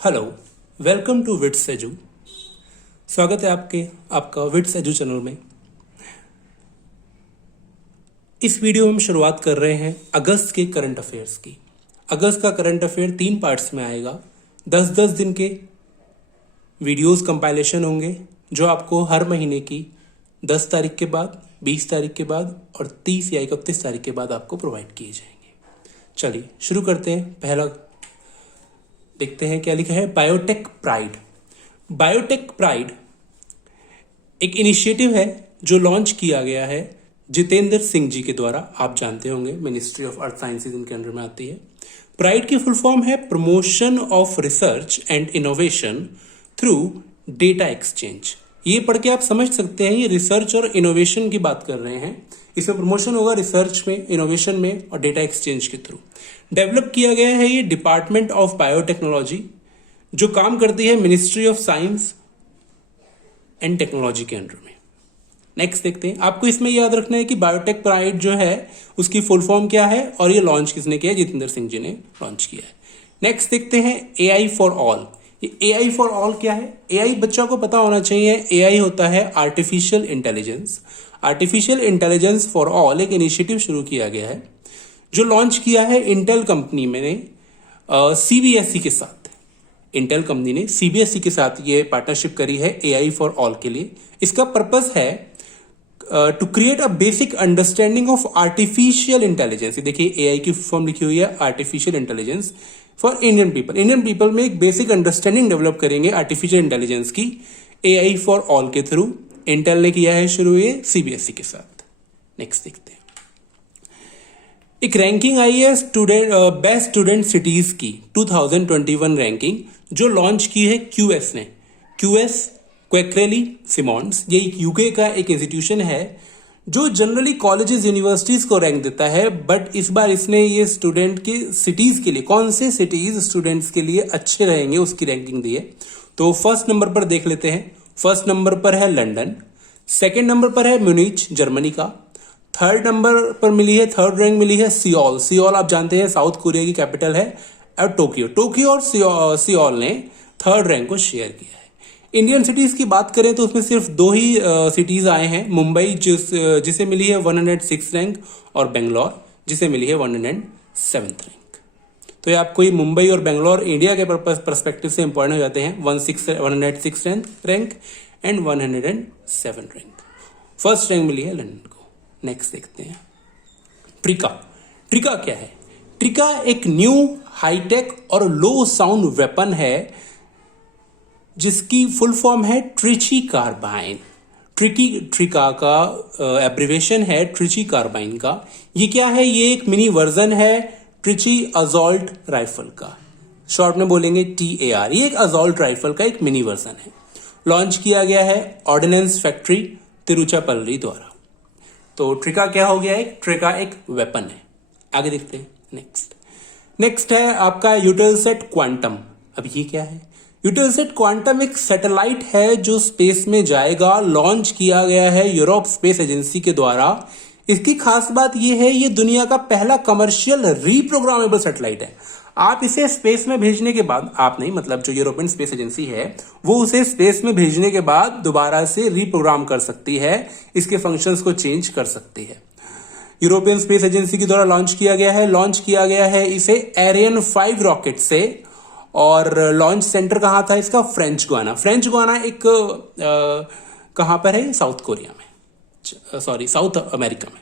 Hello, welcome to Wits Edu. स्वागत है आपका विट्स एजू चैनल में। इस वीडियो में हम शुरुआत कर रहे हैं अगस्त के करंट अफेयर्स की। अगस्त का करंट अफेयर 3 पार्ट्स में आएगा। 10-10 दिन के वीडियोस कंपाइलेशन होंगे जो आपको हर महीने की 10 तारीख के बाद, 20 तारीख के बाद और 30 या 31 तारीख के बाद आपको प्रोवाइड किए जाएंगे। चलिए शुरू करते हैं। पहला देखते हैं क्या लिखा है। Biotech pride. बायोटेक प्राइड एक इनिशिएटिव है जो लॉन्च किया गया है जितेंद्र सिंह जी के द्वारा। आप जानते होंगे मिनिस्ट्री ऑफ अर्थ साइंसेज इनके अंडर में आती है। प्राइड की फुल फॉर्म है promotion of research and innovation through data exchange. ये पढ़ के आप समझ सकते हैं ये रिसर्च और इनोवेशन की बात कर रहे हैं। इसमें प्रमोशन होगा रिसर्च में, इनोवेशन में और डेटा एक्सचेंज के थ्रू। डेवलप किया गया है ये डिपार्टमेंट ऑफ बायोटेक्नोलॉजी जो काम करती है ministry of science and technology के अंडर में। नेक्स्ट देखते हैं। आपको इसमें याद रखना है कि बायोटेक प्राइड जो है उसकी फुल फॉर्म क्या है और ये लॉन्च किसने किया है? जितेंद्र सिंह जी ने लॉन्च किया है। नेक्स्ट देखते हैं एआई फॉर ऑल। ये एआई फॉर ऑल क्या है? एआई बच्चों को पता होना चाहिए। एआई होता है artificial intelligence. Artificial intelligence for all एक इनिशिएटिव शुरू किया गया है जो लॉन्च किया है इंटेल कंपनी में सीबीएसई के साथ। इंटेल कंपनी ने सीबीएसई के साथ ये पार्टनरशिप करी है एआई फॉर ऑल के लिए। इसका पर्पस है to create a basic understanding of artificial intelligence. देखिए एआई की फॉर्म लिखी हुई है artificial intelligence for Indian people. Indian people में एक बेसिक अंडरस्टैंडिंग डेवलप करेंगे आर्टिफिशियल इंटेलिजेंस की एआई फॉर ऑल के थ्रू। इंटेल ने किया है शुरू ये सीबीएसई के साथ। नेक्स्ट देखते हैं। एक रैंकिंग आई है बेस्ट स्टूडेंट सिटीज की 2021 रैंकिंग जो लॉन्च की है क्यूएस ने। क्यूएस क्वेक्रेली सिमॉन्स ये यूके का एक इंस्टीट्यूशन है जो जनरली कॉलेजेस यूनिवर्सिटीज को रैंक देता है, बट इस बार इसने ये स्टूडेंट के सिटीज के लिए कौन से सिटीज स्टूडेंट्स के लिए अच्छे रहेंगे उसकी रैंकिंग दी है। तो फर्स्ट नंबर पर देख लेते हैं। फर्स्ट नंबर पर है लंदन, सेकेंड नंबर पर है म्यूनिच जर्मनी का, थर्ड नंबर पर मिली है, थर्ड रैंक मिली है सियोल। सियोल आप जानते हैं साउथ कोरिया की कैपिटल है। और टोक्यो और सियोल ने थर्ड रैंक को शेयर किया है। इंडियन सिटीज की बात करें तो उसमें सिर्फ 2 ही सिटीज आए हैं। मुंबई जिसे मिली है 106 रैंक और बेंगलोर जिसे मिली है 107 रैंक। तो ये आपको ये मुंबई और बेंगलोर इंडिया के परस्पेक्टिव से इंपॉर्टेंट हो जाते हैं। 106 rank and 107 rank. First rank मिली है लंदन को। नेक्स्ट देखते हैं ट्रिका। ट्रिका क्या है? ट्रिका एक न्यू हाईटेक और लो साउंड वेपन है जिसकी फुल फॉर्म है ट्रिची कार्बाइन। ट्रिका का एब्रिवेशन है ट्रिची कार्बाइन का। ये क्या है? ये एक मिनी वर्जन है ट्रिची असॉल्ट राइफल का। शॉर्ट में बोलेंगे TAR। ये एक असॉल्ट राइफल का एक मिनी वर्जन है। लॉन्च किया गया है ऑर्डिनेंस फैक्ट्री तिरुचिरापल्ली द्वारा। तो ट्रिका क्या हो गया? ट्रिका एक वेपन है। आगे देखते हैं। नेक्स्ट है आपका यूटेलसेट क्वांटम। अब ये क्या है? यूटेलसेट क्वांटम एक सैटेलाइट है जो स्पेस में जाएगा। लॉन्च किया गया है यूरोप स्पेस एजेंसी के द्वारा। इसकी खास बात यह है ये दुनिया का पहला कमर्शियल रीप्रोग्रामेबल सैटेलाइट है। आप इसे स्पेस में भेजने के बाद, आप नहीं मतलब जो यूरोपियन स्पेस एजेंसी है वो उसे स्पेस में भेजने के बाद दोबारा से रीप्रोग्राम कर सकती है, इसके फंक्शंस को चेंज कर सकती है। यूरोपियन स्पेस एजेंसी के द्वारा लॉन्च किया गया है इसे एरियन 5 रॉकेट से। और लॉन्च सेंटर कहां था इसका? फ्रेंच गुआना एक कहां पर है? साउथ कोरिया में, साउथ अमेरिका में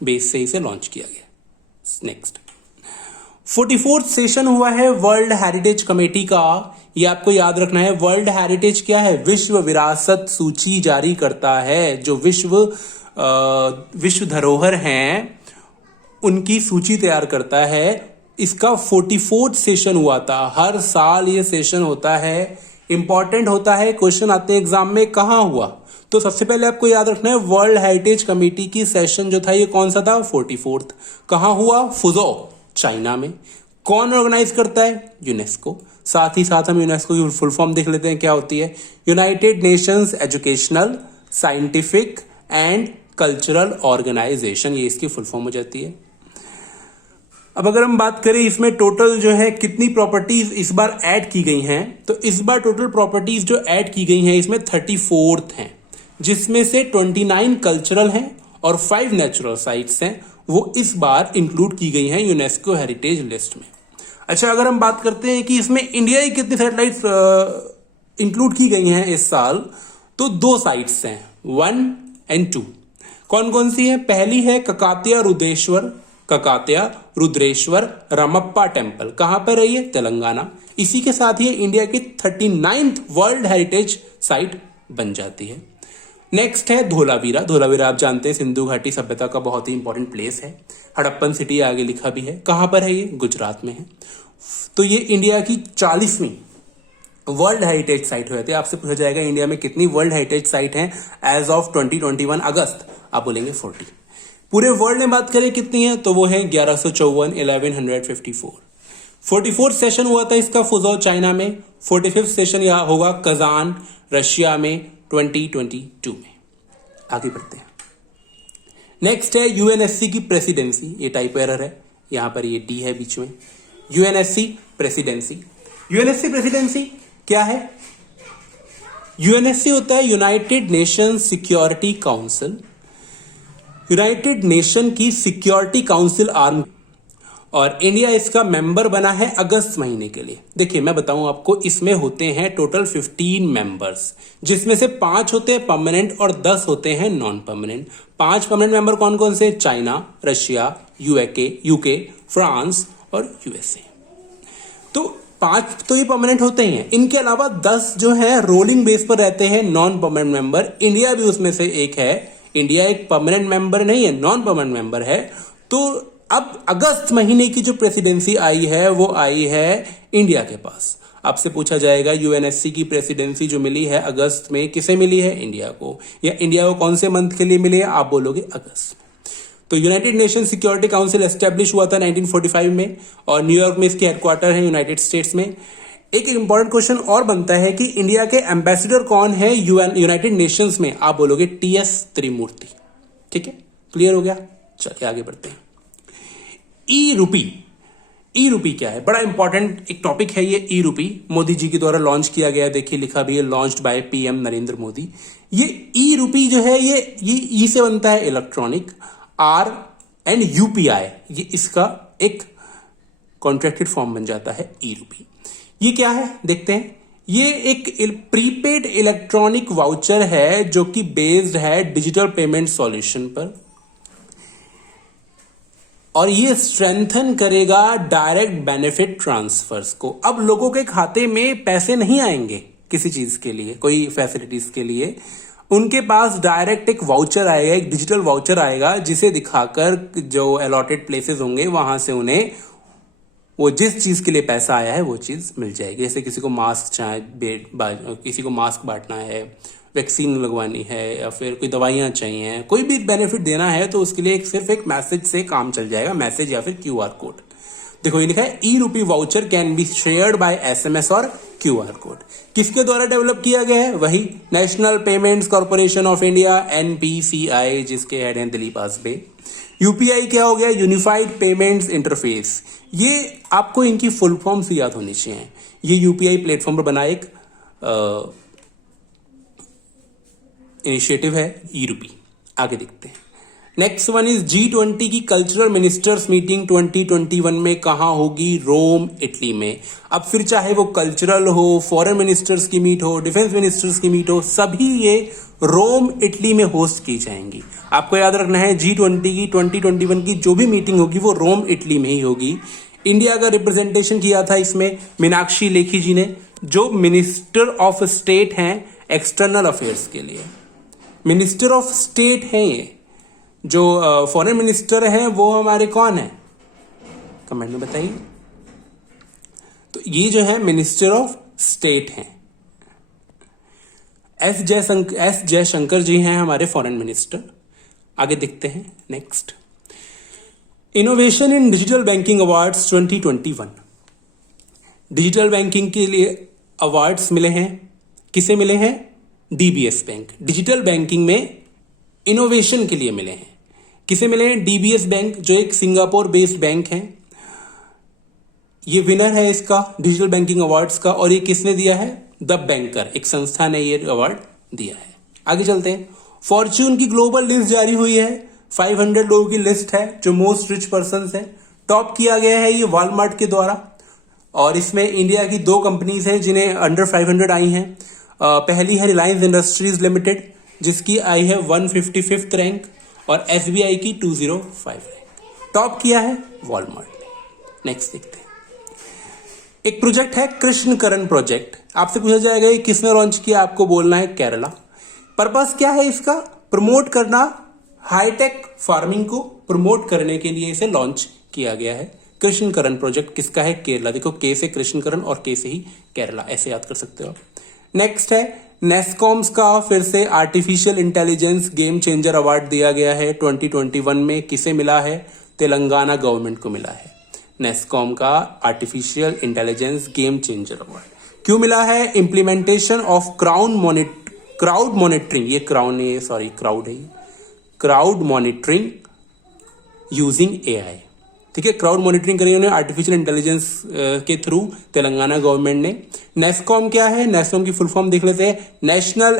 बेस से इसे लॉन्च किया गया। नेक्स्ट 44th सेशन हुआ है वर्ल्ड हेरिटेज कमेटी का। ये आपको याद रखना है। वर्ल्ड हेरिटेज क्या है? विश्व विरासत सूची जारी करता है। जो विश्व धरोहर हैं उनकी सूची तैयार करता है। इसका 44th सेशन हुआ था। हर साल ये सेशन होता है, इंपॉर्टेंट होता है। क्वेश्चन आते हैं एग्जाम में कहां हुआ। तो सबसे पहले आपको याद रखना है वर्ल्ड हेरिटेज कमेटी की सेशन जो था ये कौन सा था? 44th। कहां हुआ? फुजो चाइना में। कौन ऑर्गेनाइज करता है? यूनेस्को। साथ ही साथ हम यूनेस्को की फुल फॉर्म देख लेते हैं क्या होती है। United Nations Educational, Scientific and Cultural Organization, ये इसकी फुल फॉर्म हो जाती है। अब अगर हम बात करें इसमें टोटल जो है कितनी प्रॉपर्टीज इस बार ऐड की गई हैं, तो इस बार टोटल प्रॉपर्टीज जो ऐड की गई हैं इसमें 34th हैं, जिसमें से 29 कल्चरल हैं और 5 नेचुरल साइट्स हैं, वो इस बार इंक्लूड की गई हैं यूनेस्को हेरिटेज लिस्ट में। अच्छा, अगर हम बात करते हैं कि इसमें इंडिया की कितनी सैटेलाइट्स इंक्लूड की गई हैं इस साल, तो 2 साइट्स हैं, 1 और 2। कौन कौन सी है? पहली है ककातिया रुद्रेश्वर रामप्पा टेम्पल। कहां पर है ये? तेलंगाना। इसी के साथ ये इंडिया की 39th वर्ल्ड हेरिटेज साइट बन जाती है। नेक्स्ट है धोलावीरा। धोलावीरा आप जानते हैं सिंधु घाटी सभ्यता का बहुत ही इंपॉर्टेंट प्लेस है। हड़प्पन सिटी आगे लिखा भी है। कहां पर है ये? गुजरात में है। तो ये इंडिया की 40वीं वर्ल्ड हेरिटेज साइट हो जाती है। आपसे पूछा जाएगा इंडिया में कितनी वर्ल्ड हेरिटेज साइट हैं एज ऑफ 2021 अगस्त, आप बोलेंगे 40। पूरे वर्ल्ड में बात करें कितनी है, तो वो है 1154, 1154। 44th सेशन हुआ था इसका फुजौ चाइना में। 45th सेशन यहां होगा कजान रशिया में 2022 में। आगे बढ़ते हैं। नेक्स्ट है यूएनएससी की प्रेसिडेंसी। ये टाइप एरर है, यहां पर ये डी है बीच में। UNSC presidency. यूएनएससी प्रेसिडेंसी क्या है? यूएनएससी होता है United nation security council. United nation की सिक्योरिटी काउंसिल आर्म, और इंडिया इसका मेंबर बना है अगस्त महीने के लिए। देखिए मैं बताऊं आपको, इसमें होते हैं टोटल 15 मेंबर्स, जिसमें से 5 होते हैं परमानेंट और 10 होते हैं नॉन परमानेंट। 5 परमानेंट मेंबर कौन कौन से? चाइना, रशिया, यूके, फ्रांस और यूएसए। तो 5 तो ये परमानेंट होते ही हैं। इनके अलावा 10 जो है रोलिंग बेस पर रहते हैं नॉन परमानेंट मेंबर। इंडिया भी उसमें से एक है। इंडिया एक परमानेंट मेंबर नहीं है, नॉन परमानेंट मेंबर है। तो अब अगस्त महीने की जो प्रेसिडेंसी आई है वो आई है इंडिया के पास। आपसे पूछा जाएगा यूएनएससी की प्रेसिडेंसी जो मिली है अगस्त में, किसे मिली है? इंडिया को। या इंडिया को कौन से मंथ के लिए मिली है? आप बोलोगे अगस्त। तो United nation security council establish हुआ था 1945 में, और न्यूयॉर्क में इसके हेडक्वार्टर है यूनाइटेड स्टेट्स में। एक इंपॉर्टेंट क्वेश्चन और बनता है कि इंडिया के एम्बेसडर कौन है यूनाइटेड नेशंस में? आप बोलोगे टीएस त्रिमूर्ति। ठीक है, क्लियर हो गया? चलिए आगे बढ़ते हैं। ई रूपी क्या है? बड़ा इंपॉर्टेंट एक टॉपिक है ये। ई रूपी मोदी जी के द्वारा लॉन्च किया गया। देखिए लिखा भी है, launched by PM Narendra Modi. ये ई रूपी जो है ये ई से बनता है इलेक्ट्रॉनिक, आर एंड यूपीआई, ये इसका एक कॉन्ट्रैक्टेड फॉर्म बन जाता है ई रूपी। ये क्या है देखते हैं। ये एक प्रीपेड इलेक्ट्रॉनिक वाउचर है जो कि बेस्ड है डिजिटल पेमेंट सॉल्यूशन पर, और ये स्ट्रेंथन करेगा डायरेक्ट बेनिफिट ट्रांसफर्स को। अब लोगों के खाते में पैसे नहीं आएंगे किसी चीज के लिए, कोई फैसिलिटीज के लिए। उनके पास डायरेक्ट एक वाउचर आएगा, एक डिजिटल वाउचर आएगा, जिसे दिखाकर जो अलॉटेड प्लेसेस होंगे वहां से उन्हें वो जिस चीज के लिए पैसा आया है वो चीज मिल जाएगी। जैसे किसी को मास्क किसी को मास्क बांटना है, वैक्सीन लगवानी है, या फिर कोई दवाइयां चाहिए, कोई भी बेनिफिट देना है, तो उसके लिए सिर्फ एक मैसेज से काम चल जाएगा। मैसेज या फिर क्यूआर कोड। देखो ये लिखा है ई रूपी voucher can be shared by SMS और क्यूआर कोड। किसके द्वारा डेवलप किया गया है? वही national payments corporation of India, NPCI, जिसके हेड हैं दिलीप आसबे। यूपीआई क्या हो गया? Unified payments interface. ये आपको इनकी फुल फॉर्म से याद होनी चाहिए। ये यूपीआई प्लेटफॉर्म पर बना एक इनिशिएटिव है ई रूपी। आगे देखते हैं। नेक्स्ट वन इज G20 की कल्चरल मिनिस्टर्स मीटिंग 2021 में कहां होगी? रोम, इटली में। अब फिर चाहे वो कल्चरल हो, फॉरेन मिनिस्टर्स की मीट हो, डिफेंस मिनिस्टर्स की मीट हो, सभी ये रोम, इटली में होस्ट की जाएंगी। आपको याद रखना है G20 की 2021 की जो भी मीटिंग होगी वो रोम, इटली में ही होगी। इंडिया का रिप्रेजेंटेशन किया था इसमें मीनाक्षी लेखी जी ने, जो मिनिस्टर ऑफ स्टेट हैं एक्सटर्नल अफेयर्स के लिए। मिनिस्टर ऑफ स्टेट हैं ये। जो फॉरेन मिनिस्टर हैं वो हमारे कौन है? कमेंट में बताइए। तो ये जो है मिनिस्टर ऑफ स्टेट हैं। एस जयशंकर जी हैं हमारे फॉरेन मिनिस्टर। आगे देखते हैं। Next, innovation in digital banking awards 2021। Digital banking के लिए अवार्ड्स मिले हैं। किसे मिले हैं? DBS bank. डिजिटल बैंकिंग में इनोवेशन के लिए मिले हैं। किसे मिले हैं? डीबीएस बैंक, जो एक सिंगापुर बेस्ड बैंक है। ये विनर है इसका डिजिटल बैंकिंग अवार्ड्स का, और ये किसने दिया है? द बैंकर, एक संस्था ने ये अवार्ड दिया है। आगे चलते हैं। फॉर्च्यून की ग्लोबल लिस्ट जारी हुई है, 500 लोगों की लिस्ट है जो मोस्ट रिच पर्संस है। टॉप किया गया है ये वॉलमार्ट के द्वारा, और इसमें इंडिया की 2 कंपनीज हैं जिन्हें अंडर 500 आई हैं। पहली है रिलायंस इंडस्ट्रीज लिमिटेड जिसकी आई है 155th रैंक, और एसबीआई की 205 रैंक। टॉप किया है वॉलमार्ट ने। नेक्स्ट देखते हैं। एक प्रोजेक्ट है कृष्ण करण प्रोजेक्ट। आपसे पूछा जाएगा ये किसने लॉन्च किया, आपको बोलना है केरला। पर्पस क्या है इसका? प्रमोट करना, हाईटेक फार्मिंग को प्रमोट करने के लिए इसे लॉन्च किया गया है। कृष्ण करण प्रोजेक्ट किसका है? केरला। देखो के से कृष्ण करण और के से ही केरला, ऐसे याद कर सकते हो आप। नेक्स्ट है नेस्कॉम्स का फिर से artificial intelligence game changer award दिया गया है 2021 में। किसे मिला है? तेलंगाना गवर्नमेंट को मिला है नेस्कॉम का artificial intelligence game changer award. क्यों मिला है? इम्प्लीमेंटेशन ऑफ क्राउड मॉनिटरिंग, ये क्राउड है, सॉरी क्राउड है, क्राउड मॉनिटरिंग यूजिंग एआई। ठीक है, क्राउड मॉनिटरिंग करी उन्होंने आर्टिफिशियल इंटेलिजेंस के थ्रू तेलंगाना गवर्नमेंट ने। नेस्कॉम क्या है? नेस्कॉम की फुल फॉर्म देख लेते हैं, national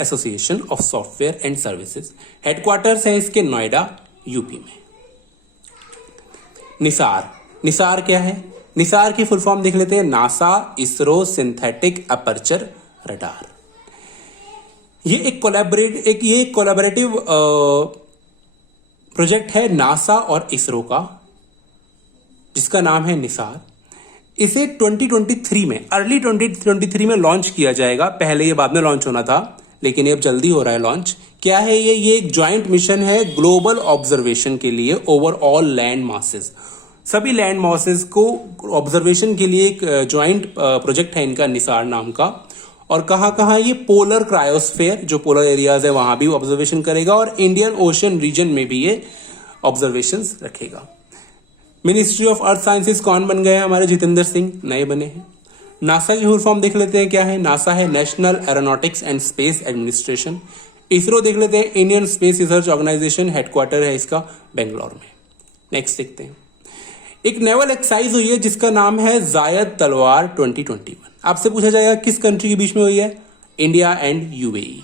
association of software and services. Headquarters है इसके नोएडा यूपी में। निसार क्या है? निसार की फुल फॉर्म देख लेते हैं, NASA ISRO synthetic aperture radar. ये एक कोलैबोरेटिव प्रोजेक्ट है नासा और इसरो का जिसका नाम है निसार। इसे 2023 में, अर्ली 2023 में लॉन्च किया जाएगा। पहले ये बाद में लॉन्च होना था लेकिन ये अब जल्दी हो रहा है लॉन्च। क्या है ये एक ज्वाइंट मिशन है ग्लोबल ऑब्जर्वेशन के लिए ओवरऑल लैंड मासेस। सभी लैंड मासेस को ऑब्जर्वेशन के लिए एक ज्वाइंट प्रोजेक्ट है इनका निसार नाम का। और कहां ये पोलर क्रायोस्फेयर, जो पोलर एरियाज है वहां भी ऑब्जर्वेशन करेगा, और इंडियन ओशन रीजन में भी ये ऑब्जर्वेशंस रखेगा। मिनिस्ट्री ऑफ अर्थ साइंसेज कौन बन गए हैं? हमारे जितेंद्र सिंह नए बने हैं। नासा की फुल फॉर्म देख लेते हैं, क्या है? नासा है National Aeronautics and Space Administration. ISRO देख लेते हैं, Indian Space Research Organisation, headquarter है इसका बेंगलोर में। नेक्स्ट देखते हैं। एक नेवल एक्सरसाइज हुई है जिसका नाम है जायद तलवार 2021। आपसे पूछा जाएगा किस कंट्री के बीच में हुई है? India and UAE.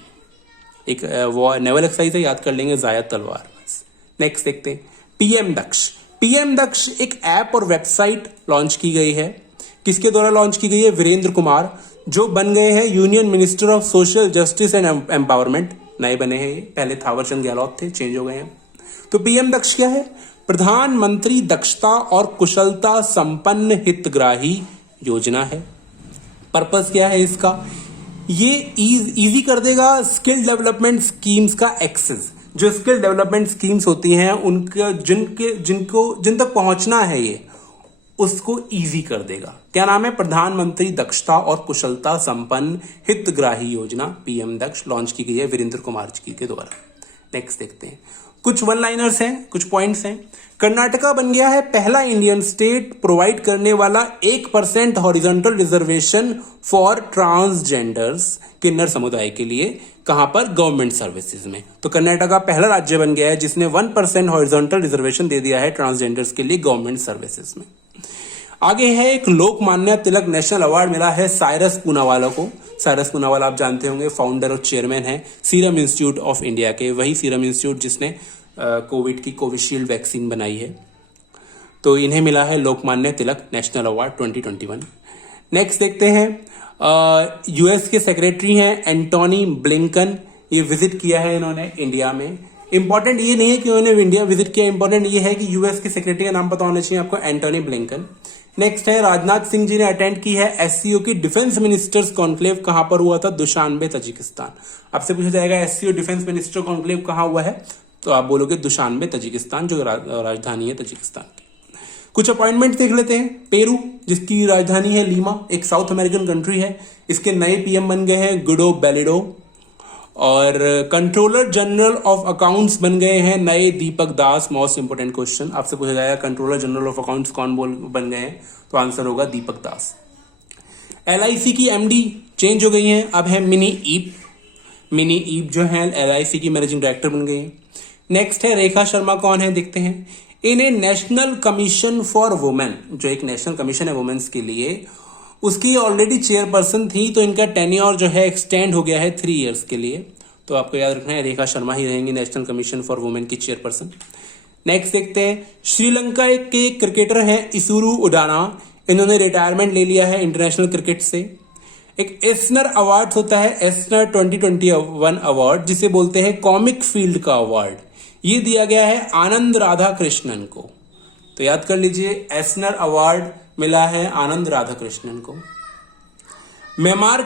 एक वो नेवल एक्सरसाइज है, याद कर लेंगे जायद तलवार बस। नेक्स्ट देखते हैं पीएम दक्ष। पीएम दक्ष एक ऐप और वेबसाइट लॉन्च की गई है। किसके द्वारा लॉन्च की गई है? वीरेंद्र कुमार, जो बन गए हैं union minister of social justice and empowerment, नए बने हैं। पहले थावरचंद गहलोत थे, चेंज हो गए हैं। तो पीएम दक्ष क्या है? प्रधानमंत्री दक्षता और कुशलता संपन्न हितग्राही योजना है। पर्पस क्या है इसका? ये इजी कर देगा स्किल डेवलपमेंट स्कीम्स का एक्सेस। जो स्किल डेवलपमेंट स्कीम्स होती हैं उनके जिन तक पहुंचना है ये उसको इजी कर देगा। क्या नाम है? प्रधानमंत्री दक्षता और कुशलता संपन्न हितग्राही योजना, पीएम दक्ष, लॉन्च की गई है वीरेंद्र कुमार जी के द्वारा। नेक्स्ट देखते हैं, कुछ वन लाइनर्स हैं, कुछ पॉइंट्स हैं। कर्नाटका बन गया है पहला इंडियन स्टेट प्रोवाइड करने वाला 1% हॉरिजॉन्टल रिजर्वेशन फॉर ट्रांसजेंडर्स, किन्नर समुदाय के लिए। कहां पर? गवर्नमेंट सर्विसेज में। तो कर्नाटका पहला राज्य बन गया है जिसने 1% हॉरिजॉन्टल रिजर्वेशन दे दिया है ट्रांसजेंडर्स के लिए गवर्नमेंट सर्विसेज में। आगे है एक लोकमान्य तिलक नेशनल अवार्ड मिला है साइरस पूनावाला को। साइरस पूनावाला आप जानते होंगे, फाउंडर और चेयरमैन है सीरम इंस्टीट्यूट ऑफ इंडिया के, वही सीरम इंस्टीट्यूट जिसने कोविड की कोविशील्ड वैक्सीन बनाई है। तो इन्हें मिला है Lokmanya Tilak national award 2021। Next देखते हैं, यूएस के सेक्रेटरी हैं एंटोनी ब्लिंकन। ये विजिट किया है इन्होंने इंडिया में। इंपॉर्टेंट ये नहीं है कि उन्होंने इंडिया विजिट किया, इंपॉर्टेंट ये है कि यूएस के सेक्रेटरी का नाम पता होना चाहिए आपको, एंटोनी ब्लिंकन। नेक्स्ट है राजनाथ सिंह जी ने अटेंड की है एससीओ की डिफेंस मिनिस्टर्स कॉन्क्लेव। कहां पर हुआ था? Dushanbe Tajikistan. आपसे पूछा जाएगा एससीओ डिफेंस मिनिस्टर कॉन्क्लेव कहां हुआ है, तो आप बोलोगे दुशानबे तजिकिस्तान, जो राजधानी है तजिकिस्तान की। कुछ अपॉइंटमेंट देख लेते हैं। पेरू, जिसकी राजधानी है लीमा, एक साउथ अमेरिकन कंट्री है, इसके नए पीएम बन गए हैं गुडो बेलिडो। और कंट्रोलर जनरल ऑफ अकाउंट्स बन गए हैं नए दीपक दास। मोस्ट इंपोर्टेंट क्वेश्चन आपसे पूछा जाएगा कंट्रोलर जनरल ऑफ अकाउंट्स कौन बन गए हैं, तो आंसर होगा दीपक दास। एलआईसी की एमडी चेंज हो गई हैं, अब है मिनी ईप जो है एलआईसी की मैनेजिंग डायरेक्टर बन गई है। नेक्स्ट है रेखा शर्मा, कौन है देखते हैं। इन ए नेशनल कमीशन फॉर वुमेन, जो एक नेशनल कमीशन है वुमेन्स के लिए, उसकी ऑलरेडी चेयरपर्सन थी, तो इनका टेन्योर जो है एक्सटेंड हो गया है 3 इयर्स के लिए। तो आपको याद रखना है रेखा शर्मा ही रहेंगी नेशनल कमीशन फॉर वुमेन की चेयरपर्सन। नेक्स्ट देखते हैं, श्रीलंका के क्रिकेटर हैं इसुरु उडाना, इन्होंने रिटायरमेंट ले लिया है इंटरनेशनल क्रिकेट से। एक एस्नर अवार्ड होता है, एस्नर 2021 अवार्ड, जिसे बोलते हैं कॉमिक फील्ड का अवार्ड, ये दिया गया है आनंद राधा कृष्णन को। तो याद कर लीजिए, एस्नर अवार्ड मिला है आनंद राधा कृष्णन को। म्यांमार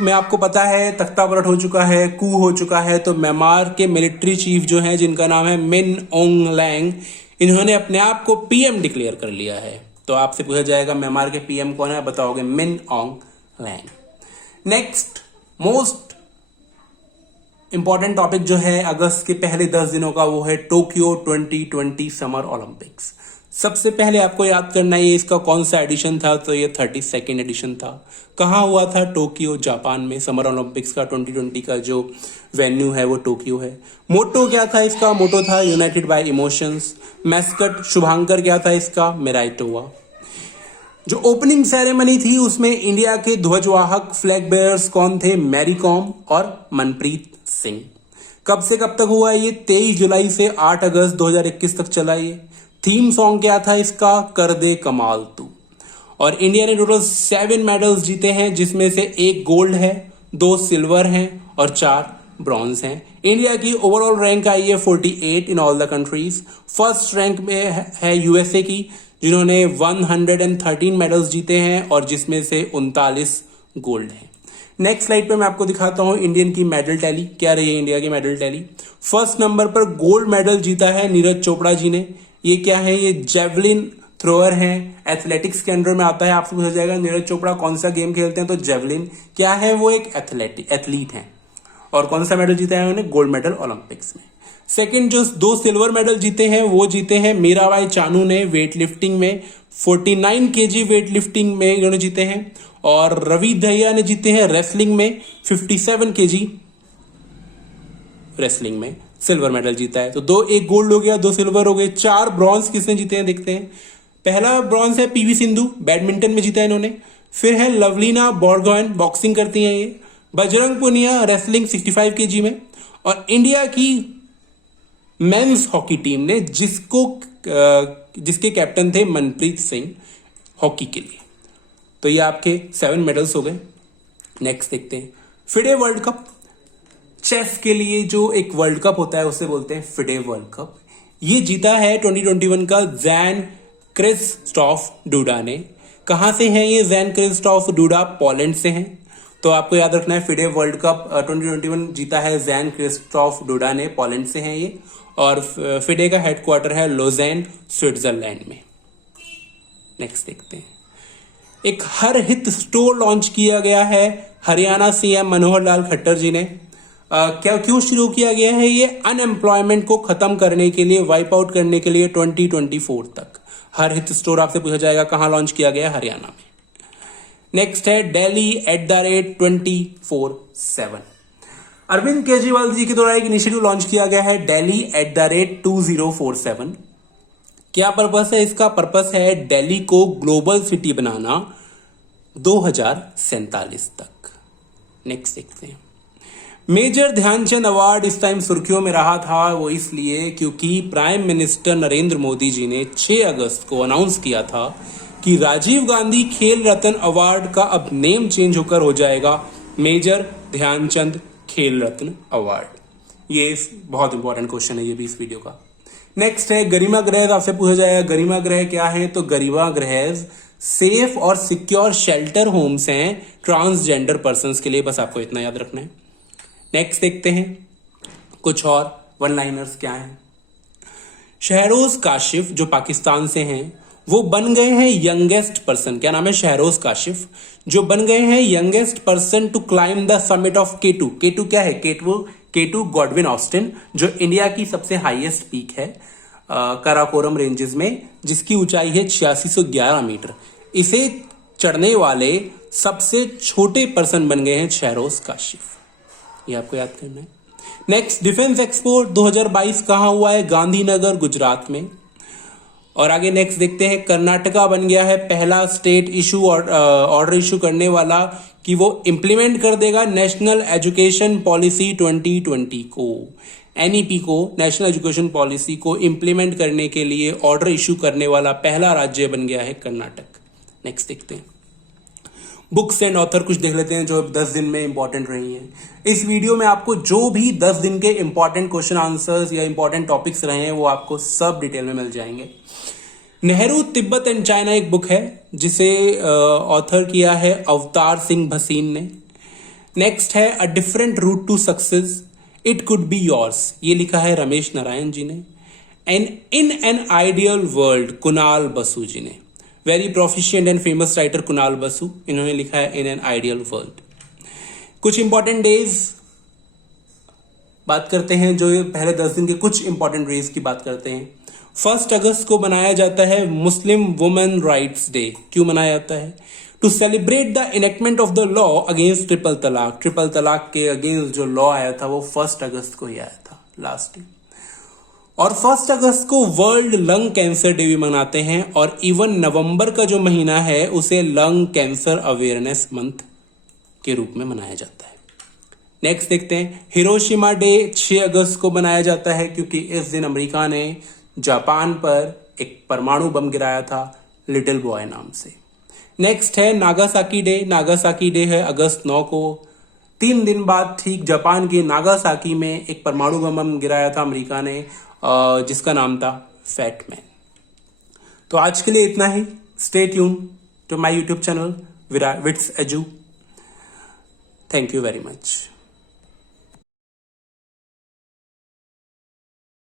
में आपको पता है तख्ता पलट हो चुका है, कू हो चुका है, तो म्यांमार के मिलिट्री चीफ जो हैं, जिनका नाम है मिन ओंग लैंग, इन्होंने अपने आप को पीएम डिक्लेयर कर लिया है। तो आपसे पूछा जाएगा म्यांमार के पीएम कौन है, बताओगे Min Aung Hlaing. Next most important topic जो है अगस्त के पहले 10 दिनों का, वो है टोक्यो 2020 समर ओलंपिक्स। सबसे पहले आपको याद करना है इसका कौन सा एडिशन था, तो ये 32nd एडिशन था। कहाँ हुआ था, टोक्यो जापान में। समर ओलंपिक्स का 2020 का जो वेन्यू है वो टोक्यो है। मोटो क्या था इसका, मोटो था United bye emotions. Mascot Shubhankar क्या था इसका, मेराइटोवा। जो ओपनिंग सेरेमनी थी उसमें इंडिया के ध्वजवाहक फ्लैग बेयर्स कौन थे, मैरी कॉम और मनप्रीत सिंह। कब से कब तक हुआ ये, 23 जुलाई से 8 अगस्त 2021 तक चला ये। थीम सॉन्ग क्या था इसका, कर दे कमाल तू। और इंडिया ने टोटल 7 मेडल्स जीते हैं, जिसमें से 1 गोल्ड है, 2 सिल्वर हैं और 4 ब्रॉन्ज हैं। इंडिया की ओवरऑल रैंक आई है 48 in all the countries. First rank में है यूएसए की, जिन्होंने 113 मेडल्स जीते हैं और जिसमें से 39 गोल्ड हैं। नेक्स्ट स्लाइड पे मैं आपको दिखाता हूं इंडियन की मेडल टैली क्या रही है। इंडिया की मेडल टैली, फर्स्ट नंबर पर गोल्ड मेडल जीता है नीरज चोपड़ा जी ने। ये क्या है, ये जेवलिन थ्रोअर हैं, एथलेटिक्स के अंडर में आता है। आपसे पूछा जाएगा नीरज चोपड़ा कौन सा गेम खेलते हैं, तो जेवलिन क्या है, वो एक एथलीट हैं। और कौन सा मेडल जीता है उन्होंने, गोल्ड मेडल ओलंपिक्स में। सेकंड जो 2 सिल्वर मेडल जीते हैं वो जीते हैं मीराबाई चानू ने वेट लिफ्टिंग में, 49 kg वेट लिफ्टिंग में इन्होंने जीते हैं। और रवि दहिया ने जीते हैं रेसलिंग में, 57 kg रेसलिंग में सिल्वर मेडल जीता है। तो 1 गोल्ड हो गया, 2 सिल्वर हो गए, 4 ब्रॉन्ज किसने जीते हैं देखते हैं। पहला ब्रॉन्ज है पीवी सिंधु, बैडमिंटन में जीता है इन्होंने। फिर है लवलीना बोरगोहेन, बॉक्सिंग करती हैं ये। बजरंग पुनिया रेसलिंग 65 kg में। और इंडिया की मेंस हॉकी टीम ने जिसके कैप्टन थे मनप्रीत सिंह हॉकी के लिए। तो ये आपके 7 मेडल्स हो गए। नेक्स्ट देखते हैं फिडे वर्ल्ड कप। चेस के लिए जो एक वर्ल्ड कप होता है उसे बोलते हैं फिडे वर्ल्ड कप। ये जीता है 2021 का जैन क्रिस्टॉफ डूडा ने। कहां से हैं ये जैन क्रिस्टॉफ डूडा, पोलैंड से हैं। तो आपको याद रखना है फिडे वर्ल्ड कप 2021 जीता है जैन क्रिस्टॉफ डूडा ने, पोलैंड से हैं ये। और फिडे का हेडक्वार्टर है लोजेन, स्विट्जरलैंड में। नेक्स्ट देखते हैं, एक हर हित स्टोर लॉन्च किया गया है हरियाणा सीएम मनोहर लाल खट्टर जी ने। क्यों शुरू किया गया है ये, अनएम्प्लॉयमेंट को खत्म करने के लिए, वाइप आउट करने के लिए 2024 तक। हर हित स्टोर आपसे पूछा जाएगा कहां लॉन्च किया गया, हरियाणा में। नेक्स्ट है दिल्ली @24/7। अरविंद केजरीवाल जी के द्वारा एक इनिशिएटिव लॉन्च किया गया है दिल्ली @2047। क्या पर्पस है इसका, पर्पस है दिल्ली को ग्लोबल सिटी बनाना 2047 तक। नेक्स्ट देखते हैं, मेजर ध्यानचंद अवार्ड इस टाइम सुर्खियों में रहा था, वो इसलिए क्योंकि प्राइम मिनिस्टर नरेंद्र मोदी जी ने 6 अगस्त को अनाउंस किया था कि राजीव गांधी खेल रत्न अवार्ड का अब नेम चेंज होकर हो जाएगा मेजर ध्यानचंद खेल रत्न अवार्ड। ये बहुत इंपॉर्टेंट क्वेश्चन है ये भी इस वीडियो का। नेक्स्ट है गरिमा गृह, आपसे पूछा जाएगा गरिमा गृह क्या है, तो गरिमा गृह सेफ और सिक्योर शेल्टर होम्स हैं ट्रांसजेंडर पर्संस के लिए, बस आपको इतना याद रखना है। नेक्स्ट देखते हैं कुछ और वन लाइनर्स क्या हैं। शहरोज काशिफ जो पाकिस्तान से हैं वो बन गए हैं यंगेस्ट पर्सन, क्या नाम है, शहरोज काशिफ, जो बन गए हैं youngest person to climb the summit of K2। K2 क्या है, K2 गॉडविन ऑस्टिन, जो इंडिया की सबसे हाईएस्ट पीक है काराकोरम रेंजेस में, जिसकी ऊंचाई है 8611 मीटर। इसे चढ़ने वाले सबसे छोटे पर्सन बन गए हैं शहरोज काशिफ, ये आपको याद करना है। नेक्स्ट डिफेंस एक्सपो 2022 कहां हुआ है, गांधीनगर गुजरात में। और आगे नेक्स्ट देखते हैं, कर्नाटका बन गया है पहला स्टेट इशू और ऑर्डर इशू करने वाला कि वो इंप्लीमेंट कर देगा नेशनल एजुकेशन पॉलिसी 2020 को। एनईपी को, नेशनल एजुकेशन पॉलिसी को इंप्लीमेंट करने के लिए ऑर्डर इशू करने वाला पहला राज्य बन गया है कर्नाटक। नेक्स्ट देखते हैं, बुक्स एंड ऑथर कुछ देख लेते हैं जो 10 दिन में इंपॉर्टेंट रही हैं। इस वीडियो में आपको जो भी 10 दिन के इंपॉर्टेंट क्वेश्चन आंसर्स या इंपॉर्टेंट टॉपिक्स रहे हैं वो आपको सब डिटेल में मिल जाएंगे। नेहरू तिब्बत एंड चाइना एक बुक है जिसे ऑथर किया है अवतार सिंह भसीन ने। नेक्स्ट है a different route to success, it could be yours, ये लिखा है रमेश नारायण जी ने। And in an ideal world, Kunal Basu ji ने। Very proficient and famous writer Kunal Basu, इन्होंने लिखा है इन एन आइडियल वर्ल्ड। कुछ इंपॉर्टेंट डेज बात करते हैं, जो पहले 10 दिन के कुछ इंपॉर्टेंट डेज की बात करते हैं। 1 अगस्त को मनाया जाता है मुस्लिम वुमेन राइट्स डे। क्यों मनाया जाता है? To celebrate the enactment of the law against triple तलाक। ट्रिपल तलाक के अगेंस्ट जो लॉ आया था वो 1 अगस्त को ही आया था लास्ट डे। और 1 अगस्त को वर्ल्ड लंग कैंसर डे भी मनाते हैं, और इवन नवंबर का जो महीना है उसे लंग कैंसर अवेयरनेस मंथ के रूप में मनाया जाता है। नेक्स्ट देखते हैं, हिरोशिमा डे 6 अगस्त को मनाया जाता है क्योंकि इस दिन अमेरिका ने जापान पर एक परमाणु बम गिराया था लिटिल बॉय नाम से। नेक्स्ट है नागासाकी डे। नागासाकी डे है अगस्त 9 को। 3 दिन बाद ठीक जापान के नागासाकी में एक परमाणु बम गिराया था अमेरिका ने, जिसका नाम था फैट मैन। तो आज के लिए इतना ही। Stay tune to my YouTube channel Wits Edu. Thank you very much.